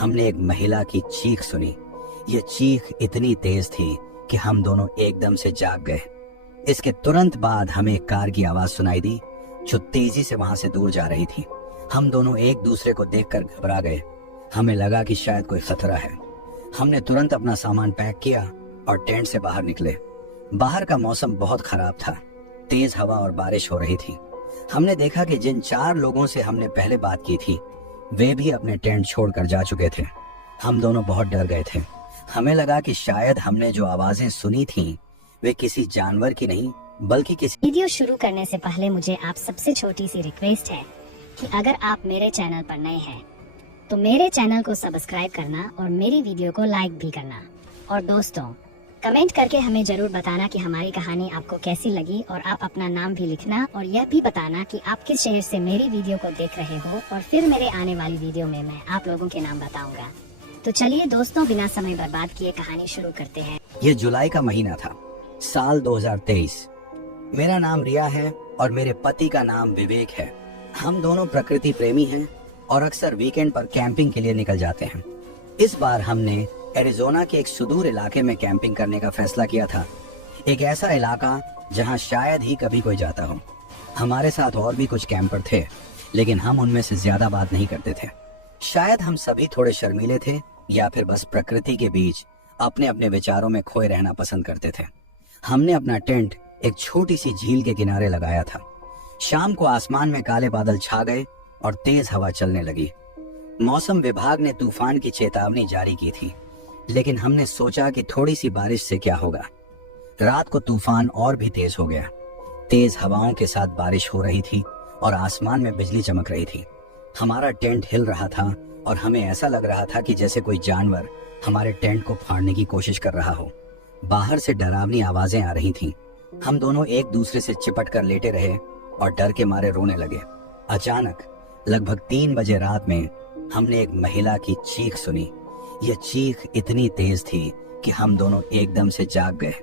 हमने एक महिला की चीख सुनी। ये चीख इतनी तेज थी कि हम दोनों एकदम से जाग गए। इसके तुरंत बाद हमें एक कार की आवाज सुनाई दी जो तेजी से वहां से दूर जा रही थी। हम दोनों एक दूसरे को देखकर घबरा गए। हमें लगा कि शायद कोई खतरा है। हमने तुरंत अपना सामान पैक किया और टेंट से बाहर निकले। बाहर का मौसम बहुत खराब था। तेज हवा और बारिश हो रही थी। हमने देखा कि जिन 4 लोगों से हमने पहले बात की थी वे भी अपने टेंट छोड़कर जा चुके थे। हम दोनों बहुत डर गए थे। हमें लगा कि शायद हमने जो आवाजें सुनी थीं वे किसी जानवर की नहीं बल्कि किसी। वीडियो शुरू करने से पहले मुझे आप सबसे छोटी सी रिक्वेस्ट है कि अगर आप मेरे चैनल पर नए हैं तो मेरे चैनल को सब्सक्राइब करना और मेरी वीडियो को लाइक भी करना। और दोस्तों, कमेंट करके हमें जरूर बताना कि हमारी कहानी आपको कैसी लगी और आप अपना नाम भी लिखना और यह भी बताना कि आप किस शहर से मेरी वीडियो को देख रहे हो और फिर मेरे आने वाली वीडियो में मैं आप लोगों के नाम बताऊंगा। तो चलिए दोस्तों, बिना समय बर्बाद किए कहानी शुरू करते हैं। ये जुलाई का महीना था, साल 2023। मेरा नाम रिया है और मेरे पति का नाम विवेक है। हम दोनों प्रकृति प्रेमी हैं और अक्सर वीकेंड पर कैंपिंग के लिए निकल जाते हैं। इस बार हमने एरिज़ोना के एक सुदूर इलाके में कैंपिंग करने का फैसला किया था। एक ऐसा इलाका जहां शायद ही कभी कोई जाता हो। हमारे साथ और भी कुछ कैंपर थे, लेकिन हम उनमें से ज्यादा बात नहीं करते थे। शायद हम सभी थोड़े शर्मीले थे या फिर बस प्रकृति के बीच अपने अपने विचारों में खोए रहना पसंद करते थे। हमने अपना टेंट एक छोटी सी झील के किनारे लगाया था। शाम को आसमान में काले बादल छा गए और तेज हवा चलने लगी। मौसम विभाग ने तूफान की चेतावनी जारी की थी, लेकिन हमने सोचा कि थोड़ी सी बारिश से क्या होगा। रात को तूफान और भी तेज हो गया। तेज हवाओं के साथ बारिश हो रही थी और आसमान में बिजली चमक रही थी। हमारा टेंट हिल रहा था और हमें ऐसा लग रहा था कि जैसे कोई जानवर हमारे टेंट को फाड़ने की कोशिश कर रहा हो। बाहर से डरावनी आवाजें आ रही थीं। हम दोनों एक दूसरे से चिपट कर लेटे रहे और डर के मारे रोने लगे। अचानक लगभग 3 बजे रात में हमने एक महिला की चीख सुनी। यह चीख इतनी तेज थी कि हम दोनों एकदम से जाग गए।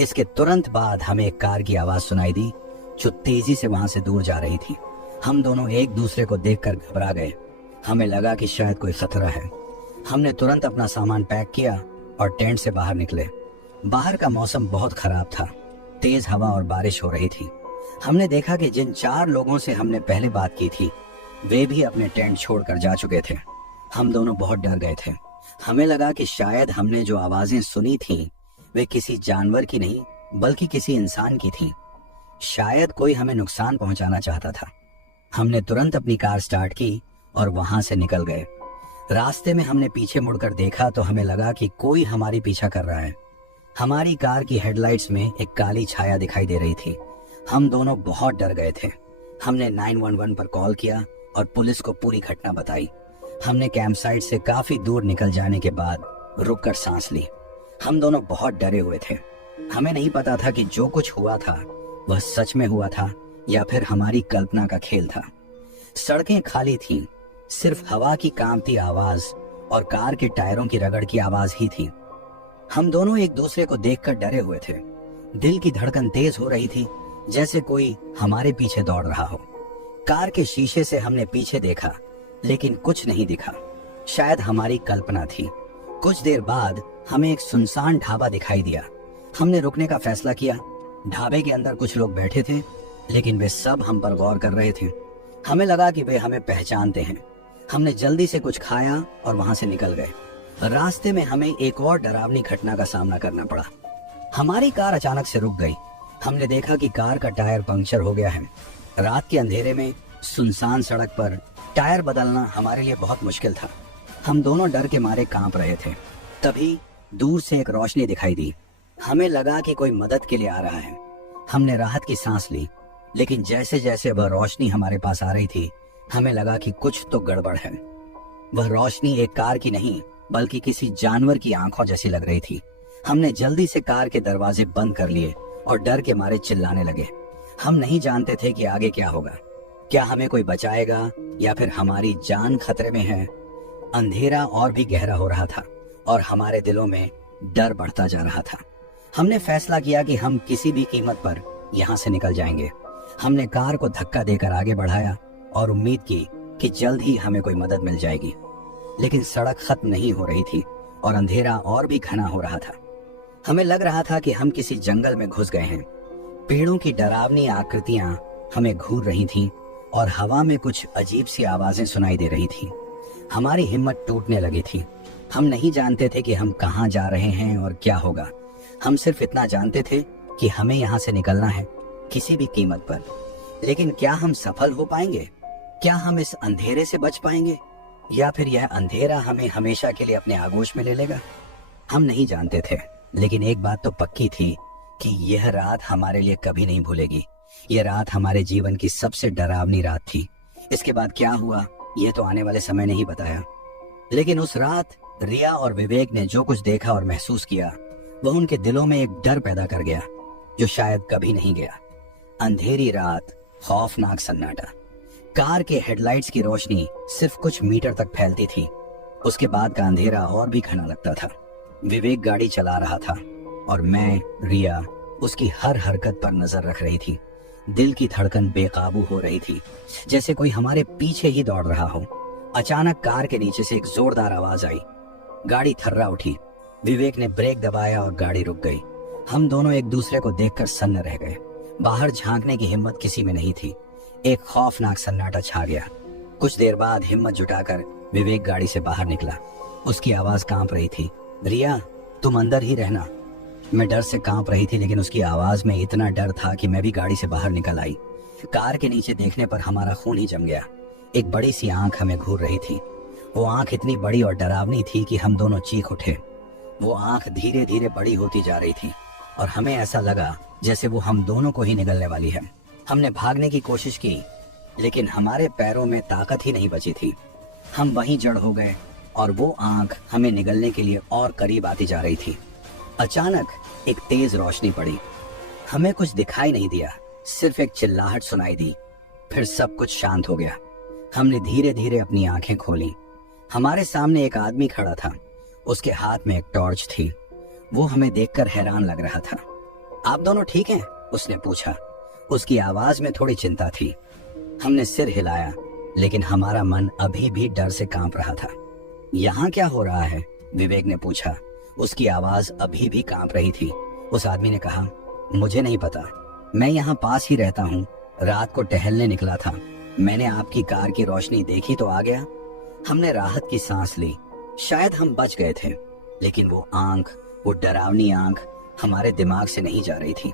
इसके तुरंत बाद हमें एक कार की आवाज सुनाई दी जो तेजी से वहां से दूर जा रही थी। हम दोनों एक दूसरे को देखकर घबरा गए। हमें लगा कि शायद कोई खतरा है। हमने तुरंत अपना सामान पैक किया और टेंट से बाहर निकले। बाहर का मौसम बहुत खराब था। तेज हवा और बारिश हो रही थी। हमने देखा कि जिन 4 लोगों से हमने पहले बात की थी वे भी अपने टेंट छोड़कर जा चुके थे। हम दोनों बहुत डर गए थे। हमें लगा कि शायद हमने जो आवाजें सुनी थीं वे किसी जानवर की नहीं बल्कि किसी इंसान की थीं। शायद कोई हमें नुकसान पहुंचाना चाहता था। हमने तुरंत अपनी कार स्टार्ट की और वहां से निकल गए। रास्ते में हमने पीछे मुड़कर देखा तो हमें लगा कि कोई हमारी पीछा कर रहा है। हमारी कार की हेडलाइट्स में एक काली छाया दिखाई दे रही थी। हम दोनों बहुत डर गए थे। हमने 911 पर कॉल किया और पुलिस को पूरी घटना बताई। हमने कैंप साइट से काफी दूर निकल जाने के बाद रुककर सांस ली। हम दोनों बहुत डरे हुए थे। हमें नहीं पता था कि जो कुछ हुआ था वह सच में हुआ था या फिर हमारी कल्पना का खेल था। सड़कें खाली थीं, सिर्फ हवा की कांपती आवाज और कार के टायरों की रगड़ की आवाज ही थी। हम दोनों एक दूसरे को देखकर डरे हुए थे। दिल की धड़कन तेज हो रही थी, जैसे कोई हमारे पीछे दौड़ रहा हो। कार के शीशे से हमने पीछे देखा, लेकिन कुछ नहीं दिखा। शायद हमारी कल्पना थी। कुछ देर बाद हमें एक सुनसान ढाबा दिखाई दिया। हमने रुकने का फैसला किया। ढाबे के अंदर कुछ लोग बैठे थे, लेकिन वे सब हम पर गौर कर रहे थे। हमें लगा कि वे हमें पहचानते हैं। हमने जल्दी से कुछ खाया और वहां से निकल गए। रास्ते में हमें एक और डरावनी घटना का सामना करना पड़ा। हमारी कार अचानक से रुक गई। हमने देखा कि कार का टायर पंक्चर हो गया है। रात के अंधेरे में सुनसान सड़क पर टायर बदलना हमारे लिए बहुत मुश्किल था। हम दोनों डर के मारे कांप रहे थे। तभी दूर से एक रोशनी दिखाई दी। हमें लगा कि कोई मदद के लिए आ रहा है। हमने राहत की सांस ली, लेकिन जैसे जैसे वह रोशनी हमारे पास आ रही थी हमें लगा कि कुछ तो गड़बड़ है। वह रोशनी एक कार की नहीं बल्कि किसी जानवर की आंखों जैसी लग रही थी। हमने जल्दी से कार के दरवाजे बंद कर लिए और डर के मारे चिल्लाने लगे। हम नहीं जानते थे कि आगे क्या होगा। क्या हमें कोई बचाएगा या फिर हमारी जान खतरे में है। अंधेरा और भी गहरा हो रहा था और हमारे दिलों में डर बढ़ता जा रहा था। हमने फैसला किया कि हम किसी भी कीमत पर यहाँ से निकल जाएंगे। हमने कार को धक्का देकर आगे बढ़ाया और उम्मीद की कि जल्द ही हमें कोई मदद मिल जाएगी। लेकिन सड़क खत्म नहीं हो रही थी और अंधेरा और भी घना हो रहा था। हमें लग रहा था कि हम किसी जंगल में घुस गए हैं। पेड़ों की डरावनी आकृतियां हमें घूर रही थीं और हवा में कुछ अजीब सी आवाजें सुनाई दे रही थीं। हमारी हिम्मत टूटने लगी थी। हम नहीं जानते थे कि हम कहाँ जा रहे हैं और क्या होगा। हम सिर्फ इतना जानते थे कि हमें यहाँ से निकलना है, किसी भी कीमत पर। लेकिन क्या हम सफल हो पाएंगे? क्या हम इस अंधेरे से बच पाएंगे, या फिर यह अंधेरा हमें हमेशा के लिए अपने आगोश में ले लेगा? हम नहीं जानते थे, लेकिन एक बात तो पक्की थी कि यह रात हमारे लिए कभी नहीं भूलेगी। यह रात हमारे जीवन की सबसे डरावनी रात थी। इसके बाद क्या हुआ, यह तो आने वाले समय ने ही बताया। लेकिन उस रात रिया और विवेक ने जो कुछ देखा और महसूस किया, वह उनके दिलों में एक डर पैदा कर गया जो शायद कभी नहीं गया। अंधेरी रात, खौफनाक सन्नाटा। कार के हेडलाइट्स की रोशनी सिर्फ कुछ मीटर तक फैलती थी। उसके बाद का अंधेरा और भी घना लगता था। विवेक गाड़ी चला रहा था और मैं, रिया, उसकी हर हरकत पर नजर रख रही थी। दिल की धड़कन बेकाबू हो रही थी, जैसे कोई हमारे पीछे ही दौड़ रहा हो। अचानक कार के नीचे से एक जोरदार आवाज आई। गाड़ी थर्रा उठी। विवेक ने ब्रेक दबाया और गाड़ी रुक गई। हम दोनों एक दूसरे को देखकर सन्न रह गए। बाहर झांकने की हिम्मत किसी में नहीं थी। एक खौफनाक सन्नाटा छा गया। कुछ देर बाद हिम्मत जुटाकर विवेक गाड़ी से बाहर निकला। उसकी आवाज कांप रही थी। रिया, तुम अंदर ही रहना। मैं डर से कांप रही थी, लेकिन उसकी आवाज में इतना डर था कि मैं भी गाड़ी से बाहर निकल आई। कार के नीचे देखने पर हमारा खून ही जम गया। एक बड़ी सी आंख हमें घूर रही थी। वो आंख इतनी बड़ी और डरावनी थी कि हम दोनों चीख उठे। वो आंख धीरे धीरे बड़ी होती जा रही थी और हमें ऐसा लगा जैसे वो हम दोनों को ही निगलने वाली है। हमने भागने की कोशिश की, लेकिन हमारे पैरों में ताकत ही नहीं बची थी। हम वहीं जड़ हो गए और वो आंख हमें निगलने के लिए और करीब आती जा रही थी। अचानक एक तेज रोशनी पड़ी। हमें कुछ दिखाई नहीं दिया, सिर्फ एक चिल्लाहट सुनाई दी। फिर सब कुछ शांत हो गया। हमने धीरे धीरे अपनी आंखें खोली। हमारे सामने एक आदमी खड़ा था। उसके हाथ में एक टॉर्च थी। वो हमें देखकर हैरान लग रहा था। आप दोनों ठीक हैं? उसने पूछा। उसकी आवाज में थोड़ी चिंता थी। हमने सिर हिलाया, लेकिन हमारा मन अभी भी डर से कांप रहा था। यहाँ क्या हो रहा है? विवेक ने पूछा। उसकी आवाज अभी भी कांप रही थी। उस आदमी ने कहा, मुझे नहीं पता, मैं यहाँ पास ही रहता हूँ। रात को टहलने निकला था। मैंने आपकी कार की रोशनी देखी तो आ गया। हमने राहत की सांस ली। शायद हम बच गए थे, लेकिन वो आंख, वो डरावनी आंख हमारे दिमाग से नहीं जा रही थी।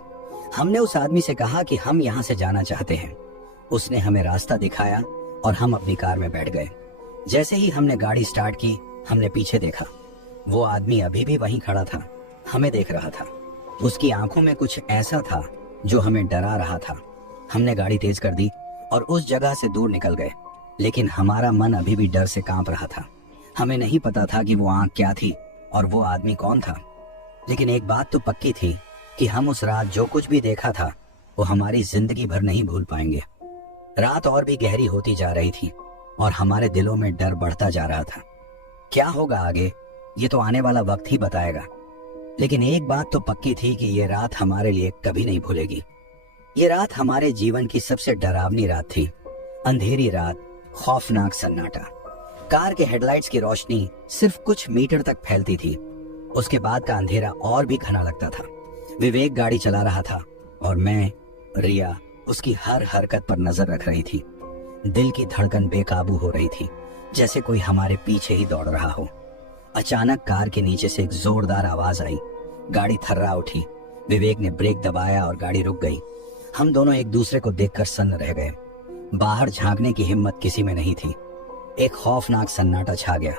हमने उस आदमी से कहा कि हम यहाँ से जाना चाहते हैं। उसने हमें रास्ता दिखाया और हम अपनी कार में बैठ गए। जैसे ही हमने गाड़ी स्टार्ट की, हमने पीछे देखा। वो आदमी अभी भी वहीं खड़ा था, हमें देख रहा था। उसकी आंखों में कुछ ऐसा था जो हमें डरा रहा था। हमने गाड़ी तेज कर दी और उस जगह से दूर निकल गए, लेकिन हमारा मन अभी भी डर से कांप रहा था। हमें नहीं पता था कि वो आंख क्या थी और वो आदमी कौन था, लेकिन एक बात तो पक्की थी कि हम उस रात जो कुछ भी देखा था वो हमारी जिंदगी भर नहीं भूल पाएंगे। रात और भी गहरी होती जा रही थी और हमारे दिलों में डर बढ़ता जा रहा था। क्या होगा आगे, ये तो आने वाला वक्त ही बताएगा। लेकिन एक बात तो पक्की थी कि ये रात हमारे लिए कभी नहीं भूलेगी। ये रात हमारे जीवन की सबसे डरावनी रात थी। अंधेरी रात, खौफनाक सन्नाटा। कार के हेडलाइट्स की रोशनी सिर्फ कुछ मीटर तक फैलती थी। उसके बाद का अंधेरा और भी घना लगता था। विवेक गाड़ी चला रहा था और मैं, रिया, उसकी हर हरकत पर नजर रख रही थी। दिल की धड़कन बेकाबू हो रही थी, जैसे कोई हमारे पीछे ही दौड़ रहा हो। अचानक कार के नीचे से एक जोरदार आवाज आई। गाड़ी थर्रा उठी। विवेक ने ब्रेक दबाया और गाड़ी रुक गई। हम दोनों एक दूसरे को देखकर सन्न रह गए। बाहर झांकने की हिम्मत किसी में नहीं थी। एक खौफनाक सन्नाटा छा गया।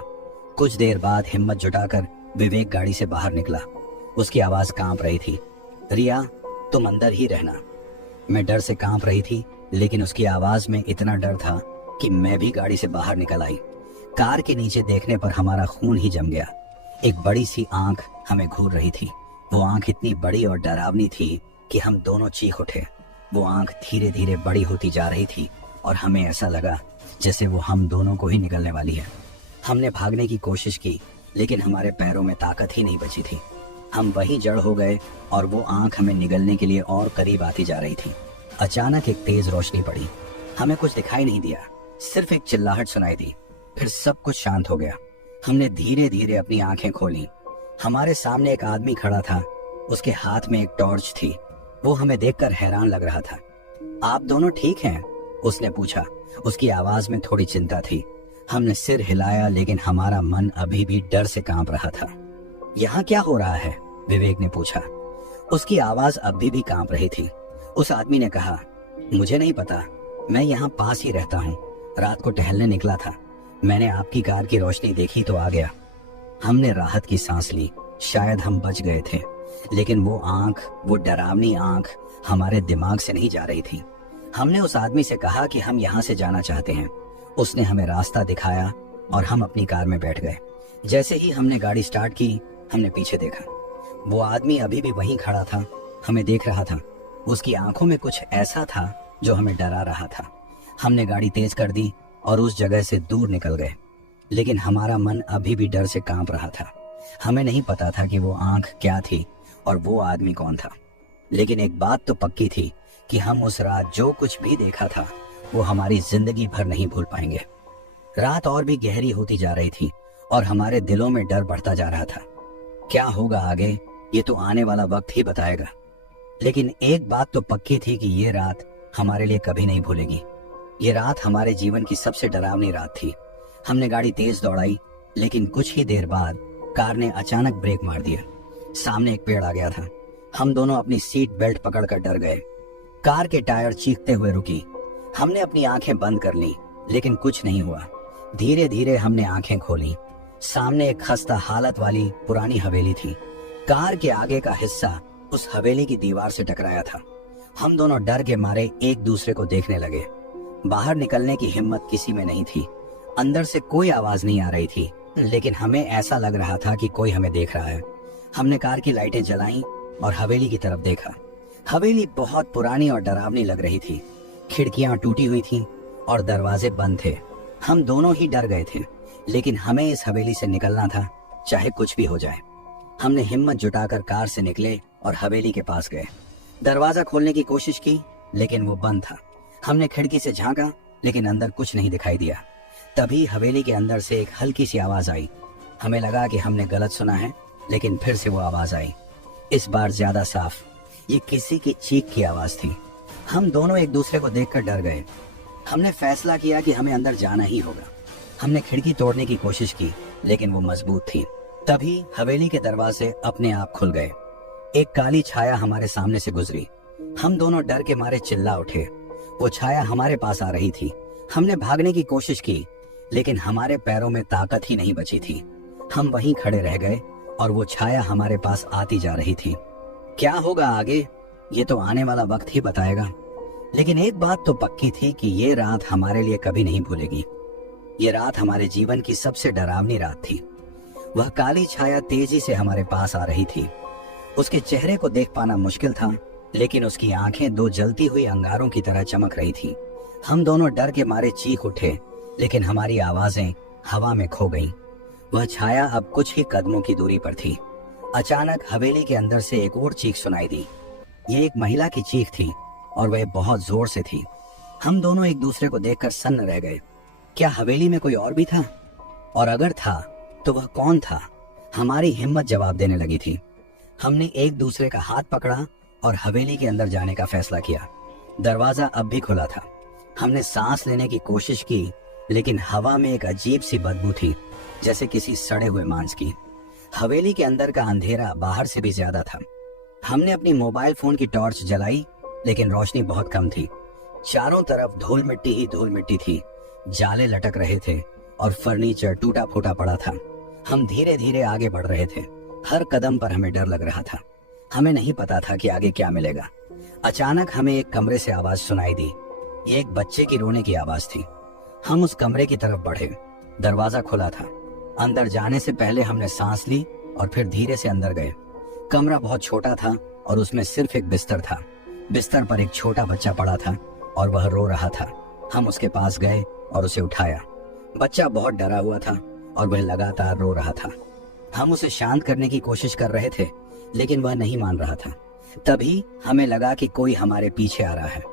कुछ देर बाद हिम्मत जुटाकर विवेक गाड़ी से बाहर निकला। उसकी आवाज कांप रही थी। रिया, तुम अंदर ही रहना। मैं डर से कांप रही थी, लेकिन उसकी आवाज में इतना डर था कि मैं भी गाड़ी से बाहर निकल आई। कार के नीचे देखने पर हमारा खून ही जम गया। एक बड़ी सी आंख हमें घूर रही थी। वो आंख इतनी बड़ी और डरावनी थी कि हम दोनों चीख उठे। वो आंख धीरे धीरे बड़ी होती जा रही थी और हमें ऐसा लगा जैसे वो हम दोनों को ही निगलने वाली है। हमने भागने की कोशिश की, लेकिन हमारे पैरों में ताकत ही नहीं बची थी। हम वहीं जड़ हो गए और वो आंख हमें निगलने के लिए और करीब आती जा रही थी। अचानक एक तेज रोशनी पड़ी। हमें कुछ दिखाई नहीं दिया, सिर्फ एक चिल्लाहट सुनाई दी। फिर सब कुछ शांत हो गया। हमने धीरे धीरे अपनी आंखें खोली। हमारे सामने एक आदमी खड़ा था, उसके हाथ में एक टॉर्च थी। वो हमें देखकर हैरान लग रहा था। आप दोनों ठीक हैं? उसने पूछा। उसकी आवाज में थोड़ी चिंता थी। हमने सिर हिलाया, लेकिन हमारा मन अभी भी डर से कांप रहा था। यहाँ क्या हो रहा है? विवेक ने पूछा। उसकी आवाज अभी भी कांप रही थी। उस आदमी ने कहा, मुझे नहीं पता, मैं यहाँ पास ही रहता हूँ। रात को टहलने निकला था, मैंने आपकी कार की रोशनी देखी तो आ गया। हमने राहत की सांस ली। शायद हम बच गए थे, लेकिन वो आंख, वो डरावनी आंख हमारे दिमाग से नहीं जा रही थी। हमने उस आदमी से कहा कि हम यहाँ से जाना चाहते हैं। उसने हमें रास्ता दिखाया और हम अपनी कार में बैठ गए। जैसे ही हमने गाड़ी स्टार्ट की, हमने पीछे देखा। वो आदमी अभी भी वहीं खड़ा था, हमें देख रहा था। उसकी आंखों में कुछ ऐसा था जो हमें डरा रहा था। हमने गाड़ी तेज कर दी और उस जगह से दूर निकल गए, लेकिन हमारा मन अभी भी डर से कांप रहा था। हमें नहीं पता था कि वो आंख क्या थी और वो आदमी कौन था, लेकिन एक बात तो पक्की थी कि हम उस रात जो कुछ भी देखा था वो हमारी जिंदगी भर नहीं भूल पाएंगे। रात और भी गहरी होती जा रही थी और हमारे दिलों में डर बढ़ता जा रहा था। क्या होगा आगे, ये तो आने वाला वक्त ही बताएगा। लेकिन एक बात तो पक्की थी कि ये रात हमारे लिए कभी नहीं भूलेगी। ये रात हमारे जीवन की सबसे डरावनी रात थी। हमने गाड़ी तेज दौड़ाई, लेकिन कुछ ही देर बाद कार ने अचानक ब्रेक मार दिया। सामने एक पेड़ आ गया था। हम दोनों अपनी सीट बेल्ट पकड़कर डर गए। कार के टायर चीखते हुए रुकी। हमने अपनी आंखें बंद कर ली, लेकिन कुछ नहीं हुआ। धीरे धीरे हमने आंखें खोली। सामने एक खस्ता हालत वाली पुरानी हवेली थी। कार के आगे का हिस्सा उस हवेली की दीवार से टकराया था। हम दोनों डर के मारे एक दूसरे को देखने लगे। बाहर निकलने की हिम्मत किसी में नहीं थी। अंदर से कोई आवाज नहीं आ रही थी, लेकिन हमें ऐसा लग रहा था कि कोई हमें देख रहा है। हमने कार की लाइटें जलाईं और हवेली की तरफ देखा। हवेली बहुत पुरानी और डरावनी लग रही थी। खिड़कियां टूटी हुई थीं और दरवाजे बंद थे। हम दोनों ही डर गए थे, लेकिन हमें इस हवेली से निकलना था, चाहे कुछ भी हो जाए। हमने हिम्मत जुटाकर कार से निकले और हवेली के पास गए। दरवाजा खोलने की कोशिश की, लेकिन वो बंद था। हमने खिड़की से झांका, लेकिन अंदर कुछ नहीं दिखाई दिया। तभी हवेली के अंदर से एक हल्की सी आवाज आई। हमें लगा कि हमने गलत सुना है, लेकिन फिर से वो आवाज आई, इस बार ज्यादा साफ। ये किसी की चीख की आवाज थी। हम दोनों एक दूसरे को देखकर डर गए। हमने फैसला किया कि हमें अंदर जाना ही होगा। हमने खिड़की तोड़ने की कोशिश की, लेकिन वो मजबूत थी। तभी हवेली के दरवाजे अपने आप खुल गए। एक काली छाया हमारे सामने से गुजरी। हम दोनों डर के मारे चिल्ला उठे। वो छाया हमारे पास आ रही थी। हमने भागने की कोशिश की, लेकिन हमारे पैरों में ताकत ही नहीं बची थी। हम वहीं खड़े रह गए और वो छाया हमारे पास आती जा रही थी। क्या होगा आगे, ये तो आने वाला वक्त ही बताएगा। लेकिन एक बात तो पक्की थी कि ये रात हमारे लिए कभी नहीं भूलेगी। ये रात हमारे जीवन की सबसे डरावनी रात थी। वह काली छाया तेजी से हमारे पास आ रही थी। उसके चेहरे को देख पाना मुश्किल था, लेकिन उसकी आंखें दो जलती हुई अंगारों की तरह चमक रही थी। हम दोनों डर के मारे चीख उठे, लेकिन हमारी आवाजें हवा में खो गईं। वह छाया अब कुछ ही कदमों की दूरी पर थी। अचानक हवेली के अंदर से एक और चीख सुनाई दी। ये एक महिला की चीख थी और वह बहुत जोर से थी। हम दोनों एक दूसरे को देखकर सन्न रह गए। क्या हवेली में कोई और भी था? और अगर था तो वह कौन था? हमारी हिम्मत जवाब देने लगी थी। हमने एक दूसरे का हाथ पकड़ा और हवेली के अंदर जाने का फैसला किया। दरवाजा अब भी खुला था। हमने सांस लेने की कोशिश की, लेकिन हवा में एक अजीब सी बदबू थी, जैसे किसी सड़े हुए मांस की। हवेली के अंदर का अंधेरा बाहर से भी ज्यादा था। हमने अपनी मोबाइल फोन की टॉर्च जलाई, लेकिन रोशनी बहुत कम थी। चारों तरफ धूल मिट्टी ही धूल मिट्टी थी। जाले लटक रहे थे और फर्नीचर टूटा फूटा पड़ा था। हम धीरे धीरे आगे बढ़ रहे थे। हर कदम पर हमें डर लग रहा था। हमें नहीं पता था कि आगे क्या मिलेगा। अचानक हमें एक कमरे से आवाज सुनाई दी। ये एक बच्चे की रोने की आवाज थी। हम उस कमरे की तरफ बढ़े। दरवाजा खुला था। अंदर जाने से पहले हमने सांस ली और फिर धीरे से अंदर गए। कमरा बहुत छोटा था और उसमें सिर्फ एक बिस्तर था। बिस्तर पर एक छोटा बच्चा पड़ा था और वह रो रहा था। हम उसके पास गए और उसे उठाया। बच्चा बहुत डरा हुआ था और वह लगातार रो रहा था। हम उसे शांत करने की कोशिश कर रहे थे, लेकिन वह नहीं मान रहा था। तभी हमें लगा कि कोई हमारे पीछे आ रहा है।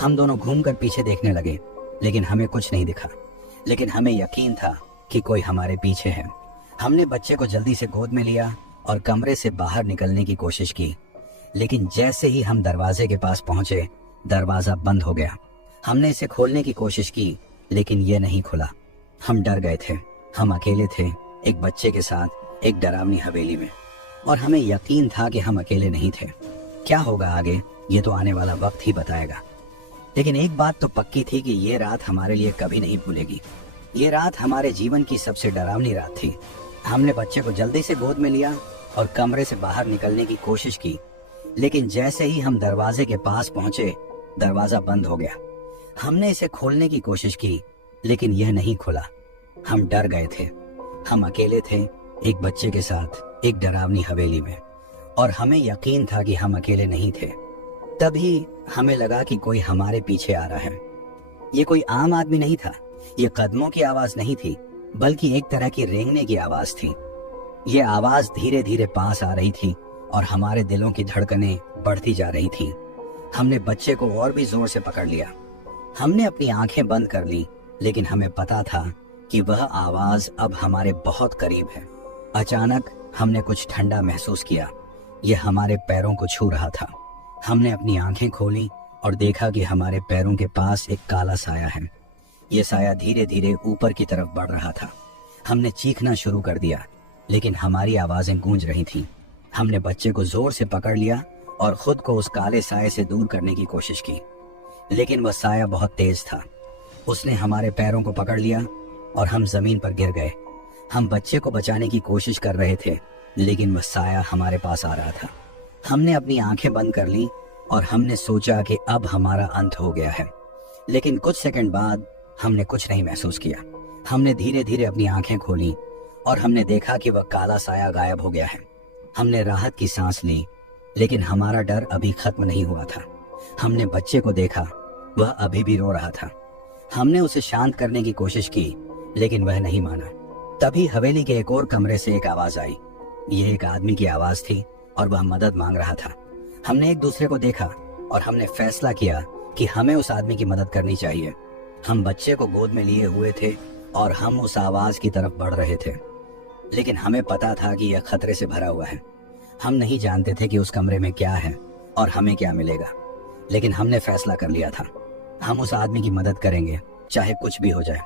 हम दोनों घूमकर पीछे देखने लगे, लेकिन हमें कुछ नहीं दिखा। लेकिन हमें यकीन था कि कोई हमारे पीछे है। हमने बच्चे को जल्दी से गोद में लिया और कमरे से बाहर निकलने की कोशिश की, लेकिन जैसे ही हम दरवाजे के पास पहुंचे, दरवाजा बंद हो गया। हमने इसे खोलने की कोशिश की, लेकिन यह नहीं खुला। हम डर गए थे। हम अकेले थे, एक बच्चे के साथ, एक डरावनी हवेली में, और हमें यकीन था कि हम अकेले नहीं थे। क्या होगा आगे, ये तो आने वाला वक्त ही बताएगा। लेकिन एक बात तो पक्की थी कि ये रात हमारे लिए कभी नहीं भूलेगी। ये रात हमारे जीवन की सबसे डरावनी रात थी। हमने बच्चे को जल्दी से गोद में लिया और कमरे से बाहर निकलने की कोशिश की, लेकिन जैसे ही हम दरवाजे के पास पहुंचे, दरवाजा बंद हो गया। हमने इसे खोलने की कोशिश की, लेकिन यह नहीं खुला। हम डर गए थे। हम अकेले थे, एक बच्चे के साथ, एक डरावनी हवेली में, और हमें यकीन था कि हम अकेले नहीं थे। तभी हमें लगा कि कोई हमारे पीछे आ रहा है। ये कोई आम आदमी नहीं था। ये कदमों की आवाज नहीं थी, बल्कि एक तरह की रेंगने की आवाज थी। ये आवाज धीरे धीरे पास आ रही थी और हमारे दिलों की धड़कनें बढ़ती जा रही थी। हमने बच्चे को और भी जोर से पकड़ लिया। हमने अपनी आंखें बंद कर ली, लेकिन हमें पता था कि वह आवाज अब हमारे बहुत करीब है। अचानक हमने कुछ ठंडा महसूस किया। यह हमारे पैरों को छू रहा था। हमने अपनी आंखें खोली और देखा कि हमारे पैरों के पास एक काला साया है। यह साया धीरे धीरे ऊपर की तरफ बढ़ रहा था। हमने चीखना शुरू कर दिया, लेकिन हमारी आवाजें गूंज रही थीं। हमने बच्चे को जोर से पकड़ लिया और खुद को उस काले साये से दूर करने की कोशिश की, लेकिन वह साया बहुत तेज था। उसने हमारे पैरों को पकड़ लिया और हम जमीन पर गिर गए। हम बच्चे को बचाने की कोशिश कर रहे थे, लेकिन वह साया हमारे पास आ रहा था। हमने अपनी आंखें बंद कर ली और हमने सोचा कि अब हमारा अंत हो गया है। लेकिन कुछ सेकंड बाद हमने कुछ नहीं महसूस किया। हमने धीरे धीरे अपनी आंखें खोली और हमने देखा कि वह काला साया गायब हो गया है। हमने राहत की सांस ली, लेकिन हमारा डर अभी खत्म नहीं हुआ था। हमने बच्चे को देखा, वह अभी भी रो रहा था। हमने उसे शांत करने की कोशिश की, लेकिन वह नहीं माना। तभी हवेली के एक और कमरे से एक आवाज आई। यह एक आदमी की आवाज थी और वह मदद मांग रहा था। हमने एक दूसरे को देखा और हमने फैसला किया कि हमें उस आदमी की मदद करनी चाहिए। हम बच्चे को गोद में लिए हुए थे और हम उस आवाज की तरफ बढ़ रहे थे, लेकिन हमें पता था कि यह खतरे से भरा हुआ है। हम नहीं जानते थे कि उस कमरे में क्या है और हमें क्या मिलेगा, लेकिन हमने फैसला कर लिया था, हम उस आदमी की मदद करेंगे, चाहे कुछ भी हो जाए।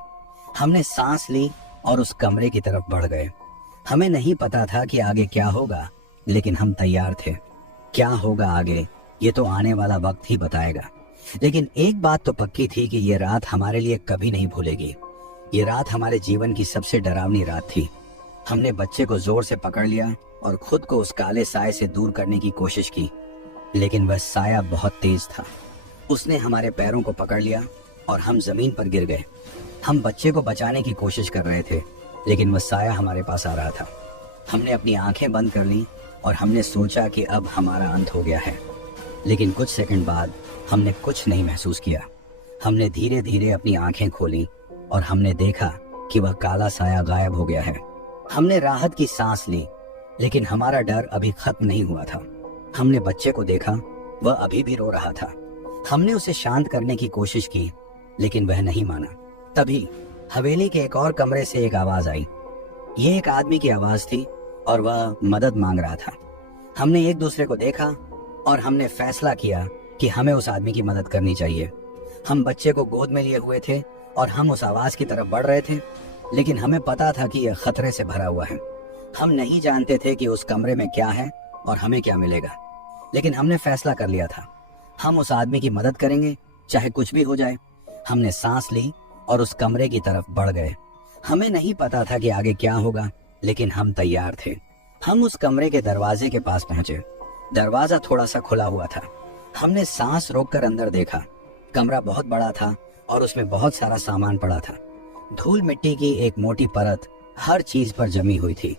हमने सांस ली और उस कमरे की तरफ बढ़ गए। हमें नहीं पता था कि आगे क्या होगा, लेकिन हम तैयार थे। क्या होगा आगे, ये तो आने वाला वक्त ही बताएगा। लेकिन एक बात तो पक्की थी कि ये रात हमारे लिए कभी नहीं भूलेगी। ये रात हमारे जीवन की सबसे डरावनी रात थी। हमने बच्चे को जोर से पकड़ लिया और खुद को उस काले साये से दूर करने की कोशिश की, लेकिन वह साया बहुत तेज था। उसने हमारे पैरों को पकड़ लिया और हम जमीन पर गिर गए। हम बच्चे को बचाने की कोशिश कर रहे थे, लेकिन वह साया हमारे पास आ रहा था। हमने अपनी आंखें बंद कर ली और हमने सोचा कि अब हमारा अंत हो गया है। लेकिन कुछ सेकंड बाद हमने कुछ नहीं महसूस किया। हमने धीरे धीरे अपनी आंखें खोली और हमने देखा कि वह काला साया गायब हो गया है। हमने राहत की सांस ली, लेकिन हमारा डर अभी खत्म नहीं हुआ था। हमने बच्चे को देखा, वह अभी भी रो रहा था। हमने उसे शांत करने की कोशिश की, लेकिन वह नहीं माना। तभी हवेली के एक और कमरे से एक आवाज आई। यह एक आदमी की आवाज थी और वह मदद मांग रहा था। हमने एक दूसरे को देखा और हमने फैसला किया कि हमें उस आदमी की मदद करनी चाहिए। हम बच्चे को गोद में लिए हुए थे और हम उस आवाज की तरफ बढ़ रहे थे, लेकिन हमें पता था कि यह खतरे से भरा हुआ है। हम नहीं जानते थे कि उस कमरे में क्या है और हमें क्या मिलेगा, लेकिन हमने फैसला कर लिया था, हम उस आदमी की मदद करेंगे, चाहे कुछ भी हो जाए। हमने सांस ली और उस कमरे की तरफ बढ़ गए। हमें नहीं पता था कि आगे क्या होगा, लेकिन हम तैयार थे। हम उस कमरे के दरवाजे के पास पहुंचे। दरवाजा थोड़ा सा खुला हुआ था। हमने सांस रोककर अंदर देखा। कमरा बहुत बड़ा था और उसमें बहुत सारा सामान पड़ा था। धूल मिट्टी की एक मोटी परत हर चीज पर जमी हुई थी।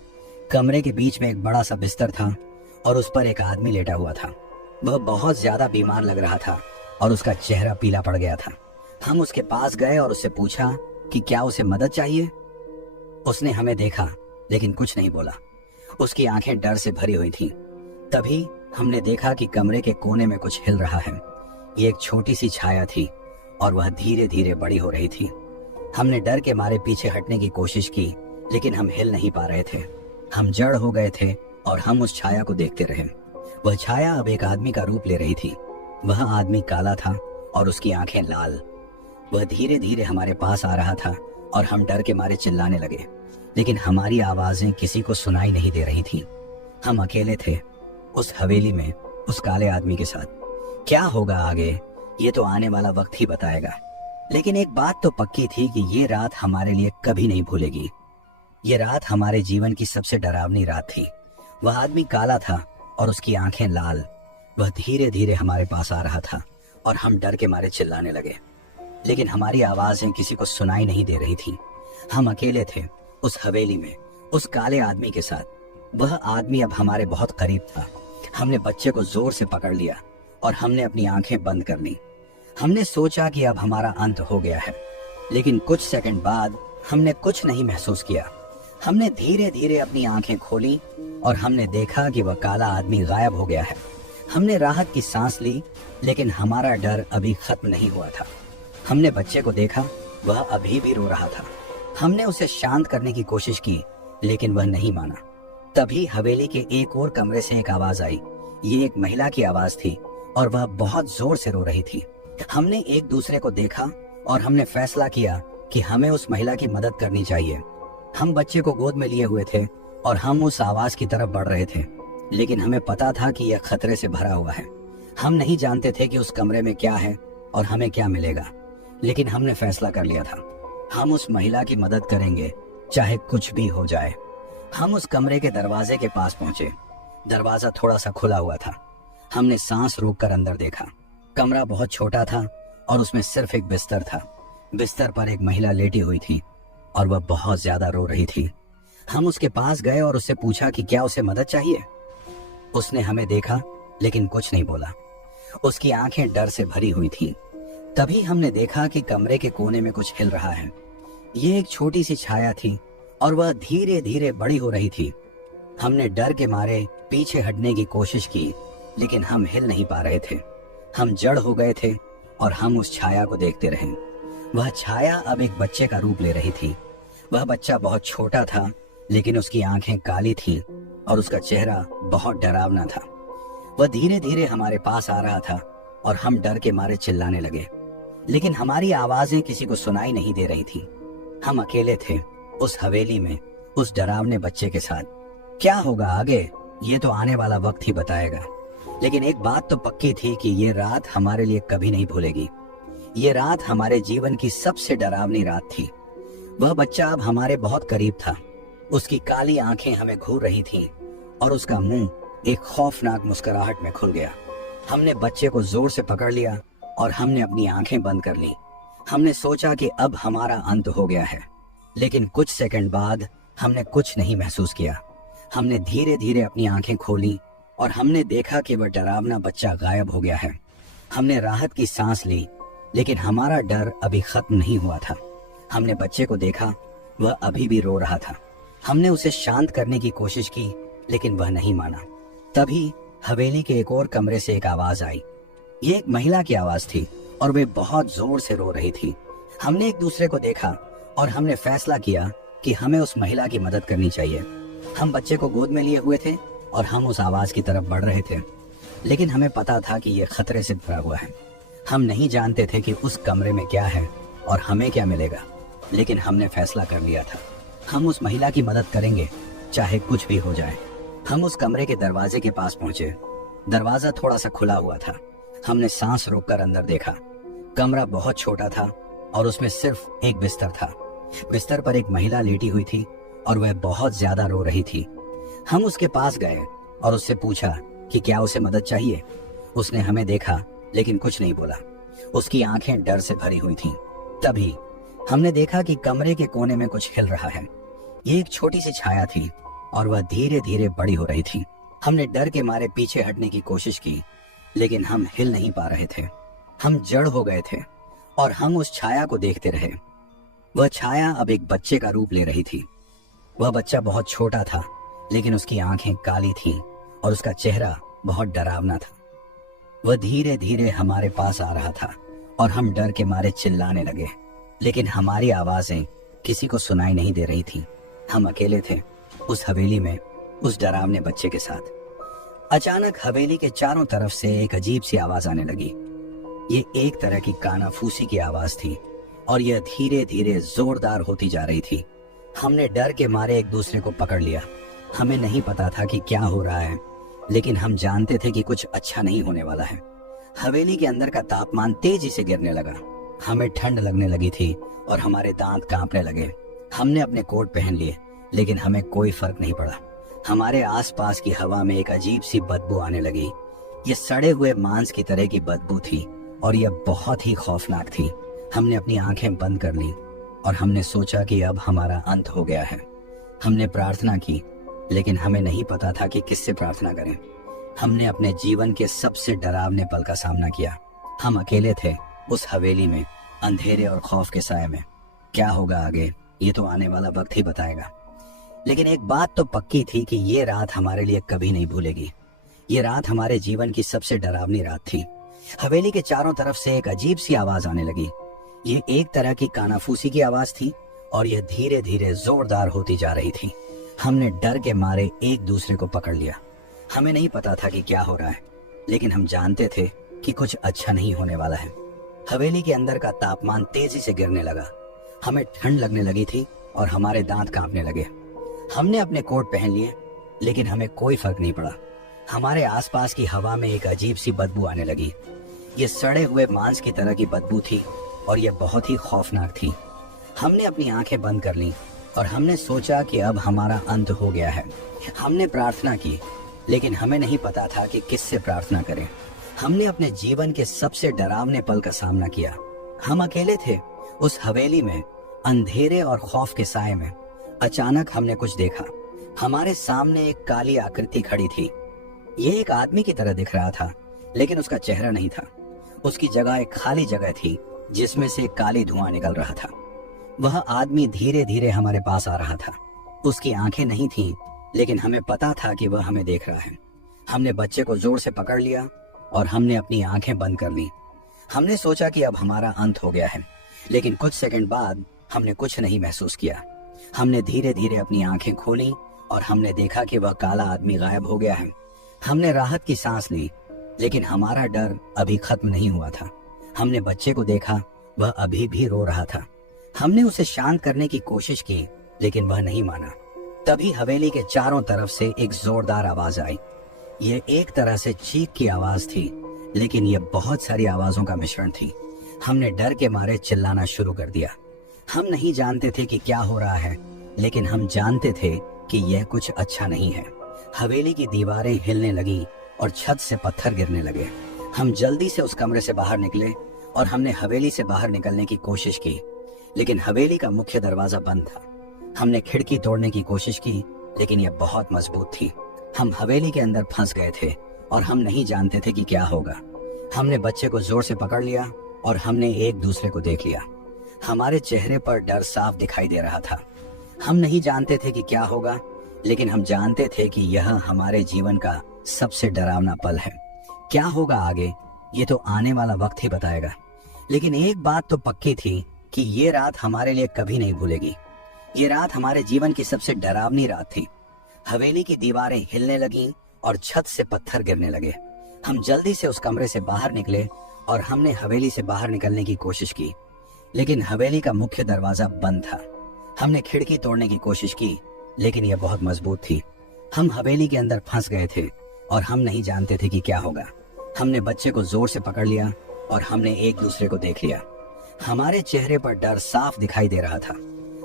कमरे के बीच में एक बड़ा सा बिस्तर था और उस पर एक आदमी लेटा हुआ था। वह बहुत ज्यादा बीमार लग रहा था और उसका चेहरा पीला पड़ गया था। हम उसके पास गए और उससे पूछा कि क्या उसे मदद चाहिए। उसने हमें देखा, लेकिन कुछ नहीं बोला। उसकी आंखें डर से भरी हुई थीं। तभी हमने देखा कि कमरे के कोने में कुछ हिल रहा है। ये एक छोटी सी छाया थी और वह धीरे धीरे बड़ी हो रही थी। हमने डर के मारे पीछे हटने की कोशिश की, लेकिन हम हिल नहीं पा रहे थे। हम जड़ हो गए थे और हम उस छाया को देखते रहे। वह छाया अब एक आदमी का रूप ले रही थी। वह आदमी काला था और उसकी आंखें लाल। वह धीरे धीरे हमारे पास आ रहा था और हम डर के मारे चिल्लाने लगे, लेकिन हमारी आवाजें किसी को सुनाई नहीं दे रही थी। हम अकेले थे उस हवेली में उस काले आदमी के साथ। क्या होगा आगे, ये तो आने वाला वक्त ही बताएगा। लेकिन एक बात तो पक्की थी कि ये रात हमारे लिए कभी नहीं भूलेगी। ये रात हमारे जीवन की सबसे डरावनी रात थी। वह आदमी काला था और उसकी आंखें लाल। वह धीरे धीरे हमारे पास आ रहा था और हम डर के मारे चिल्लाने लगे, लेकिन हमारी आवाजें किसी को सुनाई नहीं दे रही थी। हम अकेले थे उस हवेली में उस काले आदमी के साथ। वह आदमी अब हमारे बहुत करीब था। हमने बच्चे को जोर से पकड़ लिया और हमने अपनी आंखें बंद कर ली। हमने सोचा कि अब हमारा अंत हो गया है, लेकिन कुछ सेकंड बाद हमने कुछ नहीं महसूस किया। हमने धीरे धीरे अपनी आंखें खोली और हमने देखा कि वह काला आदमी गायब हो गया है। हमने राहत की सांस ली, लेकिन हमारा डर अभी खत्म नहीं हुआ था। हमने बच्चे को देखा, वह अभी भी रो रहा था। हमने उसे शांत करने की कोशिश की, लेकिन वह नहीं माना। तभी हवेली के एक और कमरे से एक आवाज आई। ये एक महिला की आवाज थी और वह बहुत जोर से रो रही थी। हमने एक दूसरे को देखा और हमने फैसला किया कि हमें उस महिला की मदद करनी चाहिए। हम बच्चे को गोद में लिए हुए थे और हम उस आवाज की तरफ बढ़ रहे थे, लेकिन हमें पता था कि यह खतरे से भरा हुआ है। हम नहीं जानते थे कि उस कमरे में क्या है और हमें क्या मिलेगा, लेकिन हमने फैसला कर लिया था, हम उस महिला की मदद करेंगे, चाहे कुछ भी हो जाए। हम उस कमरे के दरवाजे के पास पहुंचे। दरवाजा थोड़ा सा खुला हुआ था। हमने सांस रोककर अंदर देखा। कमरा बहुत छोटा था और उसमें सिर्फ एक बिस्तर था। बिस्तर पर एक महिला लेटी हुई थी और वह बहुत ज्यादा रो रही थी। हम उसके पास गए और उससे पूछा कि क्या उसे मदद चाहिए। उसने हमें देखा, लेकिन कुछ नहीं बोला। उसकी आंखें डर से भरी हुई थी। तभी हमने देखा कि कमरे के कोने में कुछ हिल रहा है। ये एक छोटी सी छाया थी और वह धीरे धीरे बड़ी हो रही थी। हमने डर के मारे पीछे हटने की कोशिश की, लेकिन हम हिल नहीं पा रहे थे। हम जड़ हो गए थे और हम उस छाया को देखते रहे। वह छाया अब एक बच्चे का रूप ले रही थी। वह बच्चा बहुत छोटा था, लेकिन उसकी आंखें काली थी और उसका चेहरा बहुत डरावना था। वह धीरे धीरे हमारे पास आ रहा था और हम डर के मारे चिल्लाने लगे, लेकिन हमारी आवाजें किसी को सुनाई नहीं दे रही थी। हम अकेले थे उस हवेली में उस डरावने बच्चे के साथ। क्या होगा आगे, ये तो आने वाला वक्त ही बताएगा। लेकिन एक बात तो पक्की थी कि ये रात हमारे लिए कभी नहीं भूलेगी। ये रात हमारे जीवन की सबसे डरावनी रात थी। वह बच्चा अब हमारे बहुत करीब था। उसकी काली आंखें हमें घूर रही थीं और उसका मुंह एक खौफनाक मुस्कुराहट में खुल गया। हमने बच्चे को जोर से पकड़ लिया और हमने अपनी आंखें बंद कर ली। हमने सोचा कि अब हमारा अंत हो गया है, लेकिन कुछ सेकंड बाद हमने कुछ नहीं महसूस किया। हमने धीरे धीरे अपनी आंखें खोली और हमने देखा कि वह डरावना बच्चा गायब हो गया है। हमने राहत की सांस ली, लेकिन हमारा डर अभी खत्म नहीं हुआ था। हमने बच्चे को देखा, वह अभी भी रो रहा था। हमने उसे शांत करने की कोशिश की, लेकिन वह नहीं माना। तभी हवेली के एक और कमरे से एक आवाज आई। ये एक महिला की आवाज थी और वे बहुत जोर से रो रही थी। हमने एक दूसरे को देखा और हमने फैसला किया कि हमें उस महिला की मदद करनी चाहिए। हम बच्चे को गोद में लिए हुए थे और हम उस आवाज की तरफ बढ़ रहे थे, लेकिन हमें पता था कि यह खतरे से भरा हुआ है। हम नहीं जानते थे कि उस कमरे में क्या है और हमें क्या मिलेगा, लेकिन हमने फैसला कर लिया था, हम उस महिला की मदद करेंगे, चाहे कुछ भी हो जाए। हम उस कमरे के दरवाजे के पास पहुंचे। दरवाजा थोड़ा सा खुला हुआ था। हमने सांस रोककर अंदर देखा। कमरा बहुत छोटा था और उसमें सिर्फ एक बिस्तर था। बिस्तर पर एक महिला लेटी हुई थी और वह बहुत ज्यादा रो रही थी। हम उसके पास गए और उससे पूछा कि क्या उसे मदद चाहिए। उसने हमें देखा, लेकिन कुछ नहीं बोला। उसकी आंखें डर से भरी हुई थीं। तभी हमने देखा कि कमरे के कोने में कुछ हिल रहा है। ये एक छोटी सी छाया थी और वह धीरे धीरे बड़ी हो रही थी। हमने डर के मारे पीछे हटने की कोशिश की, लेकिन हम हिल नहीं पा रहे थे। हम जड़ हो गए थे और हम उस छाया को देखते रहे। वह छाया अब एक बच्चे का रूप ले रही थी। वह बच्चा बहुत छोटा था, लेकिन उसकी आंखें काली थीं और उसका चेहरा बहुत डरावना था। वह धीरे धीरे हमारे पास आ रहा था और हम डर के मारे चिल्लाने लगे, लेकिन हमारी आवाजें किसी को सुनाई नहीं दे रही थी। हम अकेले थे उस हवेली में उस डरावने बच्चे के साथ। अचानक हवेली के चारों तरफ से एक अजीब सी आवाज आने लगी। ये एक तरह की कानाफूसी की आवाज थी और यह धीरे धीरे जोरदार होती जा रही थी। हमने डर के मारे एक दूसरे को पकड़ लिया। हमें नहीं पता था कि क्या हो रहा है, लेकिन हम जानते थे कि कुछ अच्छा नहीं होने वाला है। हवेली के अंदर का तापमान तेजी से गिरने लगा। हमें ठंड लगने लगी थी और हमारे दांत कांपने लगे। हमने अपने कोट पहन लिए, लेकिन हमें कोई फर्क नहीं पड़ा। हमारे आसपास की हवा में एक अजीब सी बदबू आने लगी। ये सड़े हुए मांस की तरह की बदबू थी और यह बहुत ही खौफनाक थी। हमने अपनी आंखें बंद कर ली और हमने सोचा कि अब हमारा अंत हो गया है। हमने प्रार्थना की, लेकिन हमें नहीं पता था कि किससे प्रार्थना करें। हमने अपने जीवन के सबसे डरावने पल का सामना किया। हम अकेले थे उस हवेली में, अंधेरे और खौफ के साए में। क्या होगा आगे, ये तो आने वाला वक्त ही बताएगा। लेकिन एक बात तो पक्की थी कि ये रात हमारे लिए कभी नहीं भूलेगी। ये रात हमारे जीवन की सबसे डरावनी रात थी। हवेली के चारों तरफ से एक अजीब सी आवाज आने लगी। ये एक तरह की कानाफूसी की आवाज थी और यह धीरे धीरे जोरदार होती जा रही थी। हमने डर के मारे एक दूसरे को पकड़ लिया। हमें नहीं पता था कि क्या हो रहा है, लेकिन हम जानते थे कि कुछ अच्छा नहीं होने वाला है। हवेली के अंदर का तापमान तेजी से गिरने लगा। हमें ठंड लगने लगी थी और हमारे दांत कांपने लगे। हमने अपने कोट पहन लिए, लेकिन हमें कोई फर्क नहीं पड़ा। हमारे आसपास की हवा में एक अजीब सी बदबू आने लगी। ये सड़े हुए मांस की तरह की बदबू थी और यह बहुत ही खौफनाक थी। हमने अपनी आंखें बंद कर लीं और हमने सोचा कि अब हमारा अंत हो गया है। हमने प्रार्थना की, लेकिन हमें नहीं पता था कि किससे प्रार्थना करें। हमने अपने जीवन के सबसे डरावने पल का सामना किया। हम अकेले थे उस हवेली में, अंधेरे और खौफ के साए में। अचानक हमने कुछ देखा। हमारे सामने एक काली आकृति खड़ी थी। ये एक आदमी की तरह दिख रहा था, लेकिन उसका चेहरा नहीं था। उसकी जगह एक खाली जगह थी जिसमें से काली धुआं निकल रहा था। वह आदमी धीरे धीरे हमारे पास आ रहा था। उसकी आंखें नहीं थीं, लेकिन हमें पता था कि वह हमें देख रहा है। हमने बच्चे को जोर से पकड़ लिया और हमने अपनी आंखें बंद कर ली। हमने सोचा कि अब हमारा अंत हो गया है, लेकिन कुछ सेकंड बाद हमने कुछ नहीं महसूस किया। हमने धीरे धीरे अपनी आंखें खोली और हमने देखा कि वह काला आदमी गायब हो गया है। हमने राहत की सांस ली, लेकिन हमारा डर अभी खत्म नहीं हुआ था। हमने बच्चे को देखा, वह अभी भी रो रहा था। हमने उसे शांत करने की कोशिश की, लेकिन वह नहीं माना। तभी हवेली के चारों तरफ से एक जोरदार आवाज आई। यह एक तरह से चीख की आवाज थी, लेकिन यह बहुत सारी आवाजों का मिश्रण थी। हमने डर के मारे चिल्लाना शुरू कर दिया। हम नहीं जानते थे कि क्या हो रहा है, लेकिन हम जानते थे कि यह कुछ अच्छा नहीं है। हवेली की दीवारें हिलने लगी और छत से पत्थर गिरने लगे। हम जल्दी से उस कमरे से बाहर निकले और हमने हवेली से बाहर निकलने की कोशिश की, लेकिन हवेली का मुख्य दरवाजा बंद था। हमने खिड़की तोड़ने की कोशिश की, लेकिन यह बहुत मजबूत थी। हम हवेली के अंदर फंस गए थे और हम नहीं जानते थे कि क्या होगा। हमने बच्चे को जोर से पकड़ लिया और हमने एक दूसरे को देख लिया। हमारे चेहरे पर डर साफ दिखाई दे रहा था। हम नहीं जानते थे कि क्या होगा, लेकिन हम जानते थे कि यह हमारे जीवन का सबसे डरावना पल है। क्या होगा आगे, ये तो आने वाला वक्त ही बताएगा। लेकिन एक बात तो पक्की थी कि ये रात हमारे लिए कभी नहीं भूलेगी। ये रात हमारे जीवन की सबसे डरावनी रात थी। हवेली की दीवारें हिलने लगीं और छत से पत्थर गिरने लगे। हम जल्दी से उस कमरे से बाहर निकले और हमने हवेली से बाहर निकलने की कोशिश की, लेकिन हवेली का मुख्य दरवाजा बंद था। हमने खिड़की तोड़ने की कोशिश की, लेकिन यह बहुत मजबूत थी। हम हवेली के अंदर फंस गए थे और हम नहीं जानते थे कि क्या होगा। हमने बच्चे को जोर से पकड़ लिया और हमने एक दूसरे को देख लिया। हमारे चेहरे पर डर साफ दिखाई दे रहा था।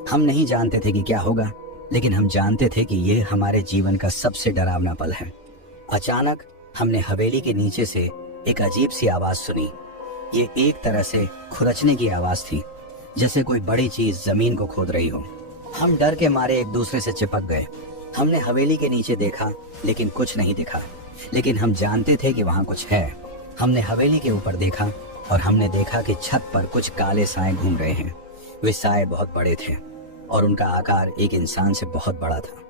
हम नहीं जानते थे कि क्या होगा, लेकिन हम जानते थे कि यह हमारे जीवन का सबसे डरावना पल है। अचानक हमने हवेली के नीचे से एक अजीब सी आवाज सुनी। ये एक तरह से खुरचने की आवाज थी, जैसे कोई बड़ी चीज जमीन को खोद रही हो। हम डर के मारे एक दूसरे से चिपक गए। हमने हवेली के नीचे देखा, लेकिन कुछ नहीं दिखा, लेकिन हम जानते थे कि वहां कुछ है। हमने हवेली के ऊपर देखा और हमने देखा कि छत पर कुछ काले साए घूम रहे हैं। वे साए बहुत बड़े थे और उनका आकार एक इंसान से बहुत बड़ा था।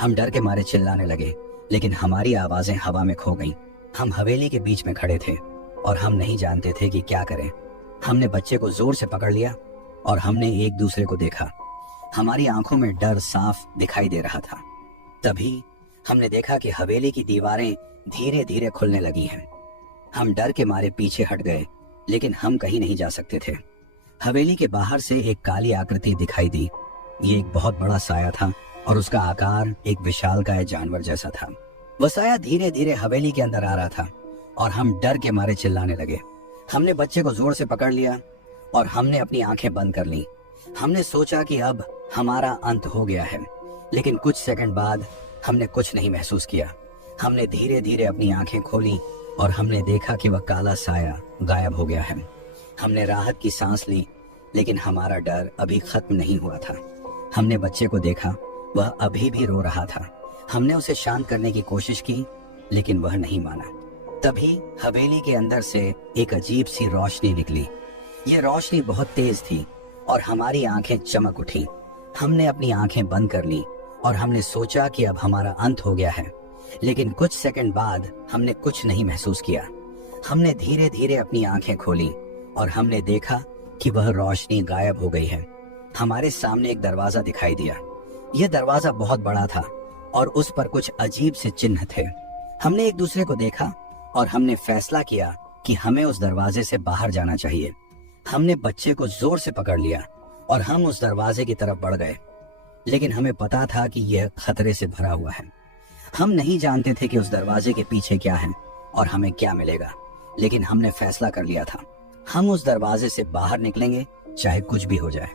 हम डर के मारे चिल्लाने लगे, लेकिन हमारी आवाजें हवा में खो गईं। हम हवेली के बीच में खड़े थे और हम नहीं जानते थे कि क्या करें। हमने बच्चे को जोर से पकड़ लिया और हमने एक दूसरे को देखा। हमारी आंखों में डर साफ दिखाई दे रहा था। तभी हमने देखा कि हवेली की दीवारें धीरे धीरे खुलने लगी हैं। हम डर के मारे पीछे हट गए, लेकिन हम कहीं नहीं जा सकते थे। हवेली के बाहर से एक काली आकृति दिखाई दी। ये एक बहुत बड़ा साया था और उसका आकार एक विशालकाय जानवर जैसा था। वह साया धीरे धीरे हवेली के अंदर आ रहा था और हम डर के मारे चिल्लाने लगे। हमने बच्चे को जोर से पकड़ लिया और हमने अपनी आंखें बंद कर ली। हमने सोचा कि अब हमारा अंत हो गया है, लेकिन कुछ सेकंड बाद हमने कुछ नहीं महसूस किया। हमने धीरे धीरे अपनी आंखें खोली और हमने देखा कि वह काला साया गायब हो गया है। हमने राहत की सांस ली, लेकिन हमारा डर अभी खत्म नहीं हुआ था। हमने बच्चे को देखा, वह अभी भी रो रहा था। हमने उसे शांत करने की कोशिश की, लेकिन वह नहीं माना। तभी हवेली के अंदर से एक अजीब सी रोशनी निकली। ये रोशनी बहुत तेज थी और हमारी आंखें चमक उठी। हमने अपनी आंखें बंद कर ली और हमने सोचा कि अब हमारा अंत हो गया है, लेकिन कुछ सेकंड बाद हमने कुछ नहीं महसूस किया। हमने धीरे धीरे अपनी आंखें खोली और हमने देखा कि वह रोशनी गायब हो गई है। हमारे सामने एक दरवाजा दिखाई दिया। यह दरवाजा बहुत बड़ा था और उस पर कुछ अजीब से चिन्ह थे। हमने एक दूसरे को देखा और हमने फैसला किया कि हमें उस दरवाजे से बाहर जाना चाहिए। हमने बच्चे को जोर से पकड़ लिया और हम उस दरवाजे की तरफ बढ़ गए, लेकिन हमें पता था कि यह खतरे से भरा हुआ है। हम नहीं जानते थे कि उस दरवाजे के पीछे क्या है और हमें क्या मिलेगा, लेकिन हमने फैसला कर लिया था, हम उस दरवाजे से बाहर निकलेंगे, चाहे कुछ भी हो जाए।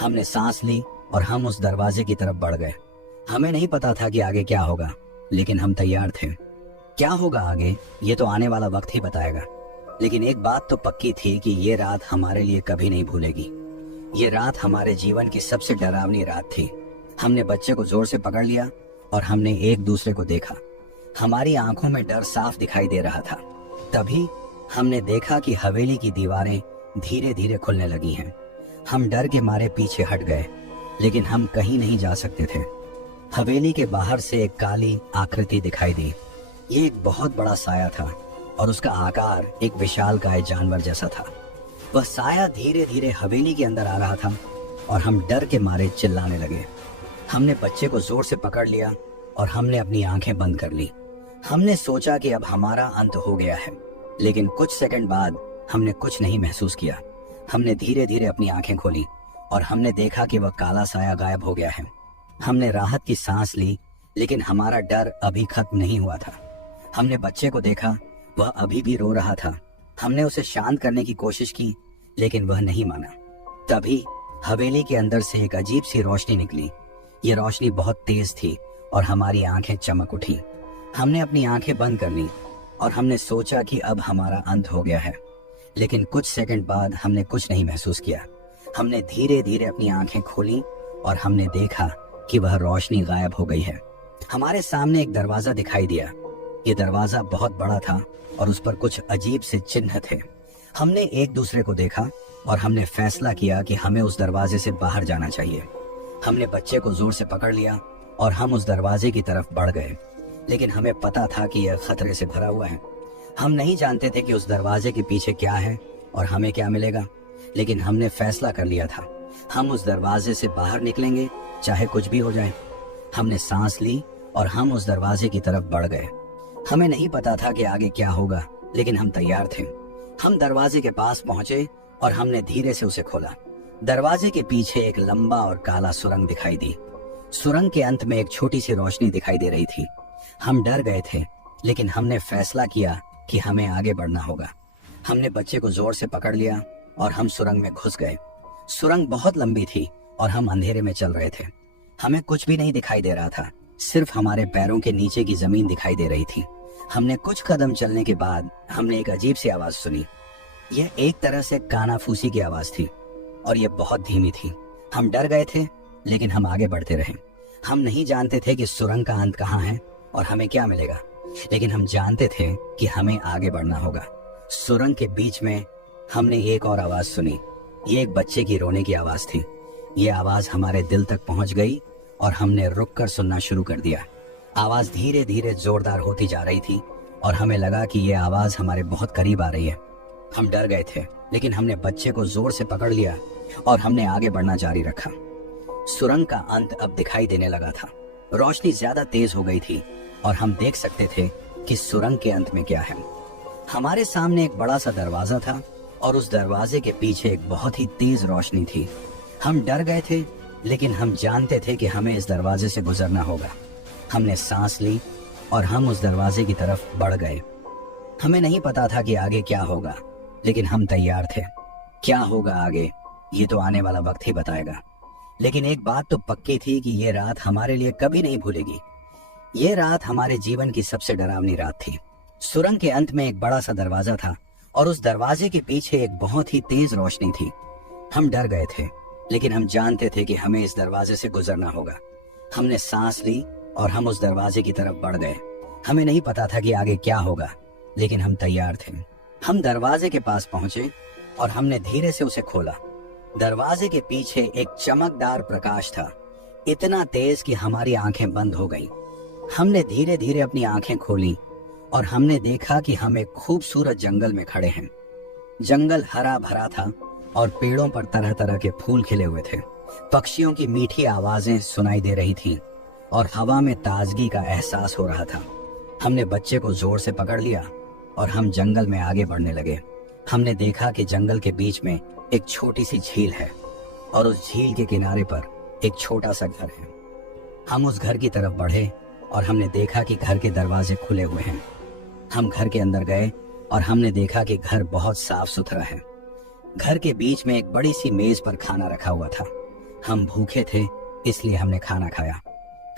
हमने सांस ली और हम उस दरवाजे की तरफ बढ़ गए। हमें नहीं पता था कि आगे क्या होगा, लेकिन हम तैयार थे। क्या होगा आगे, ये तो आने वाला वक्त ही बताएगा, लेकिन एक बात तो पक्की थी कि ये रात हमारे लिए कभी नहीं भूलेगी। ये रात हमारे जीवन की सबसे डरावनी रात थी। हमने बच्चे को जोर से पकड़ लिया और हमने एक दूसरे को देखा। हमारी आंखों में डर साफ दिखाई दे रहा था। तभी हमने देखा कि हवेली की दीवारें धीरे धीरे खुलने लगी हैं। हम डर के मारे पीछे हट गए, लेकिन हम कहीं नहीं जा सकते थे। हवेली के बाहर से एक काली आकृति दिखाई दी। ये एक बहुत बड़ा साया था और उसका आकार एक विशालकाय जानवर जैसा था। वह साया धीरे धीरे हवेली के अंदर आ रहा था और हम डर के मारे चिल्लाने लगे। हमने बच्चे को जोर से पकड़ लिया और हमने अपनी आंखें बंद कर ली। हमने सोचा कि अब हमारा अंत हो गया है, लेकिन कुछ सेकंड बाद हमने कुछ नहीं महसूस किया। हमने धीरे धीरे अपनी आंखें खोली और हमने देखा कि वह काला साया गायब हो गया है। हमने राहत की सांस ली, लेकिन हमारा डर अभी खत्म नहीं हुआ था। हमने बच्चे को देखा, वह अभी भी रो रहा था। हमने उसे शांत करने की कोशिश की, लेकिन वह नहीं माना। तभी हवेली के अंदर से एक अजीब सी रोशनी निकली। ये रोशनी बहुत तेज थी और हमारी आंखें चमक उठी। हमने अपनी आंखें बंद कर ली और हमने सोचा कि अब हमारा अंत हो गया है, लेकिन कुछ सेकंड बाद हमने कुछ नहीं महसूस किया। हमने धीरे धीरे अपनी आंखें खोली और हमने देखा कि वह रोशनी गायब हो गई है। हमारे सामने एक दरवाजा दिखाई दिया। ये दरवाजा बहुत बड़ा था और उस पर कुछ अजीब से चिन्ह थे। हमने एक दूसरे को देखा और हमने फैसला किया कि हमें उस दरवाजे से बाहर जाना चाहिए। हमने बच्चे को जोर से पकड़ लिया और हम उस दरवाजे की तरफ बढ़ गए, लेकिन हमें पता था कि यह खतरे से भरा हुआ है। हम नहीं जानते थे कि उस दरवाजे के पीछे क्या है और हमें क्या मिलेगा, लेकिन हमने फैसला कर लिया था, हम उस दरवाजे से बाहर निकलेंगे, चाहे कुछ भी हो जाए। हमने सांस ली और हम उस दरवाजे की तरफ बढ़ गए। हमें नहीं पता था कि आगे क्या होगा, लेकिन हम तैयार थे। हम दरवाजे के पास पहुंचे और हमने धीरे से उसे खोला। दरवाजे के पीछे एक लंबा और काला सुरंग दिखाई दी। सुरंग के अंत में एक छोटी सी रोशनी दिखाई दे रही थी। हम डर गए थे, लेकिन हमने फैसला किया कि हमें आगे बढ़ना होगा। हमने बच्चे को जोर से पकड़ लिया और हम सुरंग में घुस गए। सुरंग बहुत लंबी थी और हम अंधेरे में चल रहे थे। हमें कुछ भी नहीं दिखाई दे रहा था, सिर्फ हमारे पैरों के नीचे की जमीन दिखाई दे रही थी। हमने कुछ कदम चलने के बाद हमने एक अजीब सी आवाज सुनी। यह एक तरह से कानाफूसी की आवाज थी और यह बहुत धीमी थी। हम डर गए थे, लेकिन हम आगे बढ़ते रहे। हम नहीं जानते थे कि सुरंग का अंत कहाँ है और हमें क्या मिलेगा, लेकिन हम जानते थे कि हमें आगे बढ़ना होगा। सुरंग के बीच में हमने एक और आवाज सुनी। ये एक बच्चे की रोने की आवाज थी। ये आवाज हमारे दिल तक पहुंच गई और हमने रुककर सुनना शुरू कर दिया। आवाज धीरे धीरे जोरदार होती जा रही थी और हमें लगा कि ये आवाज हमारे बहुत करीब आ रही है। हम डर गए थे, लेकिन हमने बच्चे को जोर से पकड़ लिया और हमने आगे बढ़ना जारी रखा। सुरंग का अंत अब दिखाई देने लगा था। रोशनी ज्यादा तेज हो गई थी और हम देख सकते थे कि सुरंग के अंत में क्या है। हमारे सामने एक बड़ा सा दरवाजा था और उस दरवाजे के पीछे एक बहुत ही तेज रोशनी थी। हम डर गए थे, लेकिन हम जानते थे कि हमें इस दरवाजे से गुजरना होगा। हमने सांस ली और हम उस दरवाजे की तरफ बढ़ गए। हमें नहीं पता था कि आगे क्या होगा, लेकिन हम तैयार थे। क्या होगा आगे, ये तो आने वाला वक्त ही बताएगा। लेकिन एक बात तो पक्की थी कि ये रात हमारे लिए कभी नहीं भूलेगी। ये रात हमारे जीवन की सबसे डरावनी रात थी। सुरंग के अंत में एक बड़ा सा दरवाजा था और उस दरवाजे के पीछे एक बहुत ही तेज रोशनी थी। हम डर गए थे, लेकिन हम जानते थे कि हमें इस दरवाजे से गुजरना होगा। हमने सांस ली और हम उस दरवाजे की तरफ बढ़ गए। हमें नहीं पता था कि आगे क्या होगा, लेकिन हम तैयार थे। हम दरवाजे के पास पहुंचे और हमने धीरे से उसे खोला। दरवाजे के पीछे एक चमकदार प्रकाश था, इतना तेज कि हमारी आंखें बंद हो गईं। हमने धीरे धीरे अपनी आंखें खोली और हमने देखा कि हम एक खूबसूरत जंगल में खड़े हैं। जंगल हरा भरा था और पेड़ों पर तरह तरह के फूल खिले हुए थे। पक्षियों की मीठी आवाजें सुनाई दे रही थीं और हवा में ताजगी का एहसास हो रहा था। हमने बच्चे को जोर से पकड़ लिया और हम जंगल में आगे बढ़ने लगे। हमने देखा कि जंगल के बीच में एक छोटी सी झील है और उस झील के किनारे पर एक छोटा सा घर है। हम उस घर की तरफ बढ़े और हमने देखा कि घर के दरवाजे खुले हुए हैं। हम घर के अंदर गए और हमने देखा कि घर बहुत साफ सुथरा है। घर के बीच में एक बड़ी सी मेज पर खाना रखा हुआ था। हम भूखे थे, इसलिए हमने खाना खाया।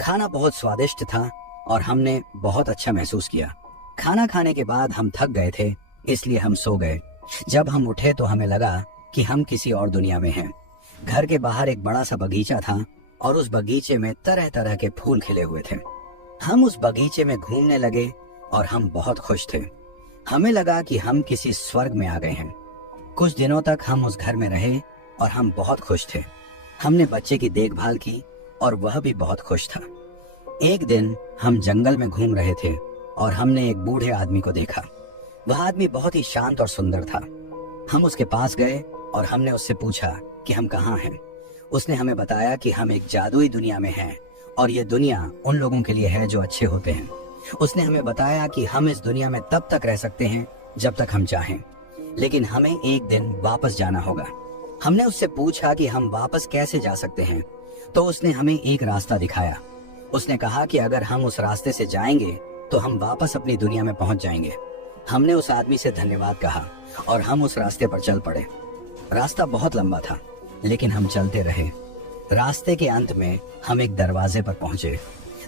खाना बहुत स्वादिष्ट था और हमने बहुत अच्छा महसूस किया। खाना खाने के बाद हम थक गए थे, इसलिए हम सो गए। जब हम उठे तो हमें लगा कि हम किसी और दुनिया में हैं। घर के बाहर एक बड़ा सा बगीचा था और उस बगीचे में तरह तरह के फूल खिले हुए थे। हम उस बगीचे में घूमने लगे और हम बहुत खुश थे। हमें लगा कि हम किसी स्वर्ग में आ गए हैं। कुछ दिनों तक हम उस घर में रहे और हम बहुत खुश थे। हमने बच्चे की देखभाल की और वह भी बहुत खुश था। एक दिन हम जंगल में घूम रहे थे और हमने एक बूढ़े आदमी को देखा। वह आदमी बहुत ही शांत और सुंदर था। हम उसके पास गए और हमने उससे पूछा कि हम कहाँ हैं। उसने हमें बताया कि हम एक जादुई दुनिया में हैं और ये दुनिया उन लोगों के लिए है जो अच्छे होते हैं। उसने हमें बताया कि हम इस दुनिया में तब तक रह सकते हैं जब तक हम चाहें, लेकिन हमें एक दिन वापस जाना होगा। हमने उससे पूछा कि हम वापस कैसे जा सकते हैं, तो उसने हमें एक रास्ता दिखाया। उसने कहा कि अगर हम उस रास्ते से जाएंगे तो हम वापस अपनी दुनिया में पहुंच जाएंगे। हमने उस आदमी से धन्यवाद कहा और हम उस रास्ते पर चल पड़े। रास्ता बहुत लंबा था, लेकिन हम चलते रहे। रास्ते के अंत में हम एक दरवाजे पर पहुंचे।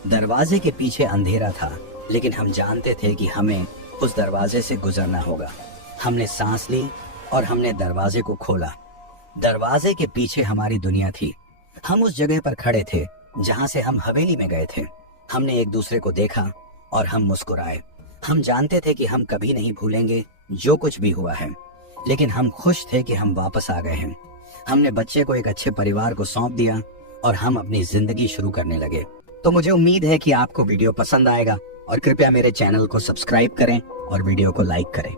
दरवाजे के पीछे अंधेरा था, लेकिन हम जानते थे कि हमें उस दरवाजे से गुजरना होगा। हमने सांस ली और हमने दरवाजे को खोला। दरवाजे के पीछे हमारी दुनिया थी। हम उस जगह पर खड़े थे जहां से हम हवेली में गए थे। हमने एक दूसरे को देखा और हम मुस्कुराए। हम जानते थे कि हम कभी नहीं भूलेंगे जो कुछ भी हुआ है, लेकिन हम खुश थे कि हम वापस आ गए हैं। हमने बच्चे को एक अच्छे परिवार को सौंप दिया और हम अपनी जिंदगी शुरू करने लगे। तो मुझे उम्मीद है कि आपको वीडियो पसंद आएगा और कृपया मेरे चैनल को सब्सक्राइब करें और वीडियो को लाइक करें।